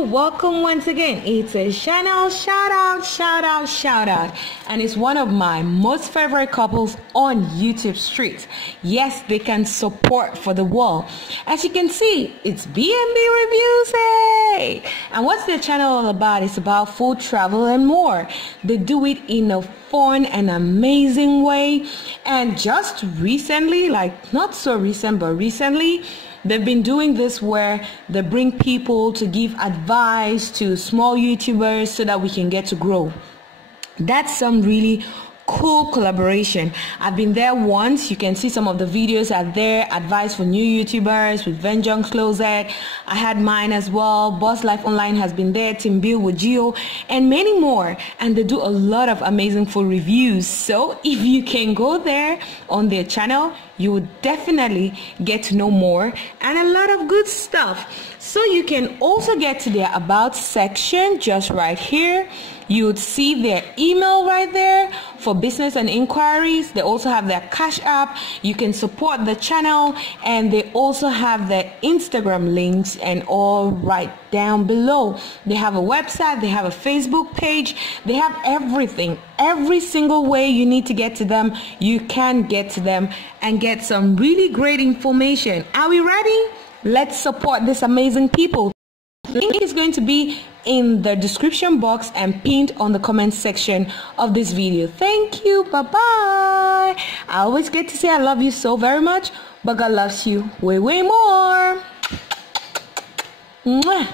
Welcome once again. It's a channel shout out, and it's one of my most favorite couples on YouTube streets. Yes, they can support for the world. As you can see, it's B&B Reviews. Hey! And what's their channel all about? It's about food, travel, and more. They do it in a fun and amazing way. And just recently, like not so recent, but recently, they've been doing this where they bring people to give advice to small YouTubers so that we can get to grow. That's some really cool collaboration. I've been there once. You can see some of the videos are there. Advice for new YouTubers with Vengeance Closet. I had mine as well. Boss Life Online has been there. Team Bill with Gio and many more. And they do a lot of amazing food reviews. So if you can go there on their channel, you would definitely get to know more and a lot of good stuff. So you can also get to their about section just right here. You would see their email right there for business and inquiries. They also have their Cash App. You can support the channel, and they also have their Instagram links and all right down below. They have a website, they have a Facebook page, they have everything. Every single way you need to get to them, you can get to them and get some really great information. Are we ready? Let's support these amazing people. The link is going to be in the description box and pinned on the comment section of this video. Thank you. Bye bye. I always get to say I love you so very much, but God loves you way more. Mwah.